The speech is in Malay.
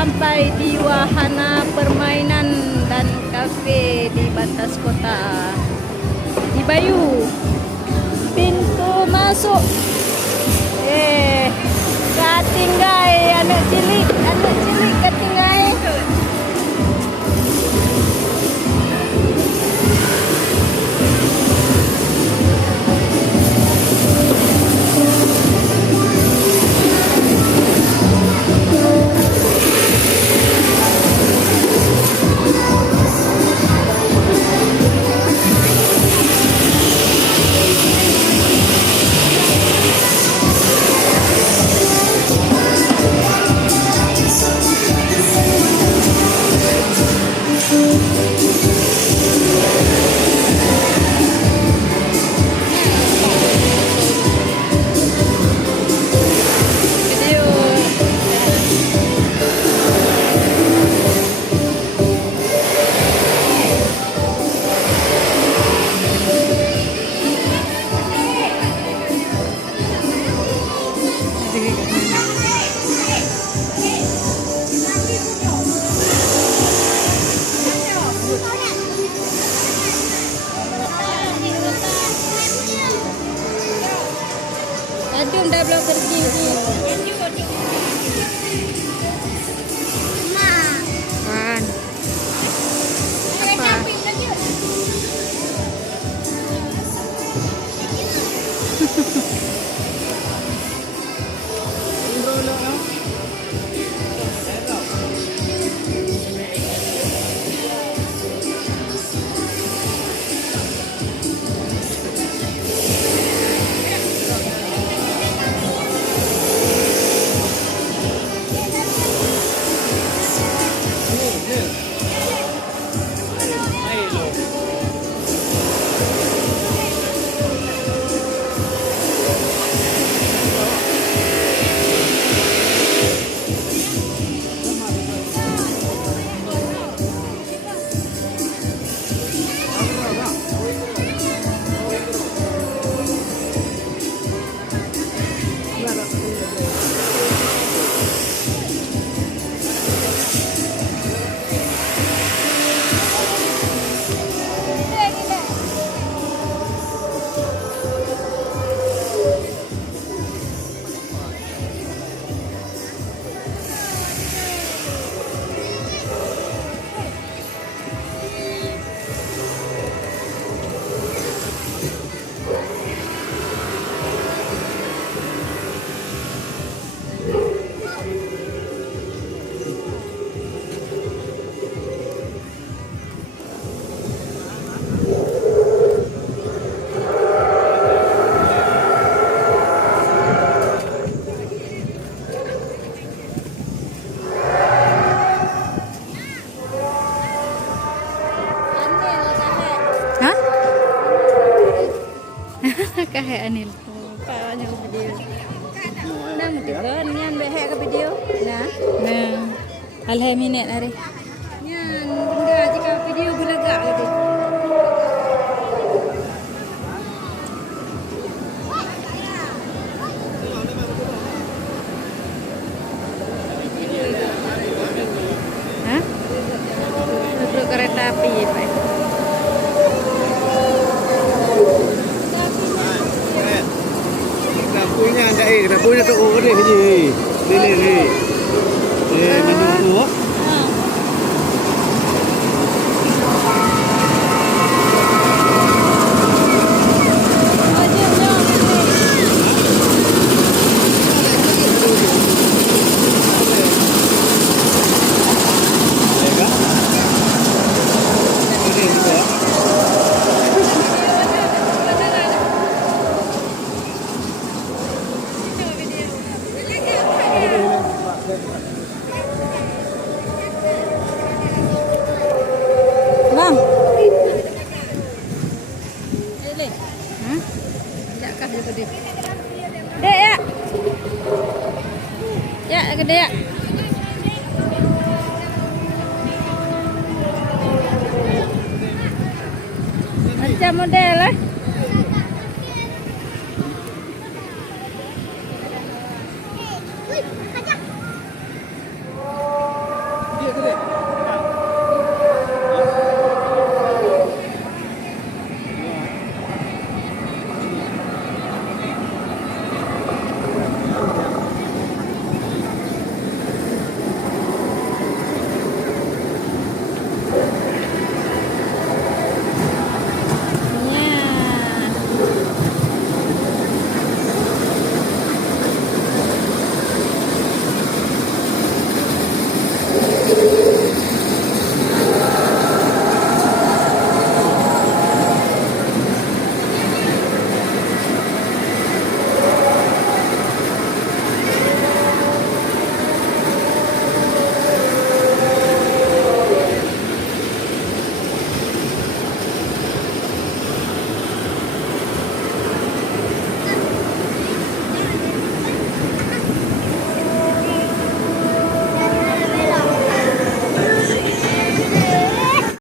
sampai di wahana permainan dan kafe di batas kota di Bayu. Pintu masuk. Katinggai anak cilik katinggai. Aduh, dah belum pergi ni. Kan. Apa? Kahit Anil tu, paknya video. Nah, mesti kan nyan behek ke video. Nah. Alhamdulillah hari. Nyan benda jika video berlagak tadi. Hah? Untuk kereta api, Pak. Punya tu oh dia ni. Ni. Minum tu. Bang. Tak kah dia gede. Dek ya. Ya, gede ya. Macam model lah.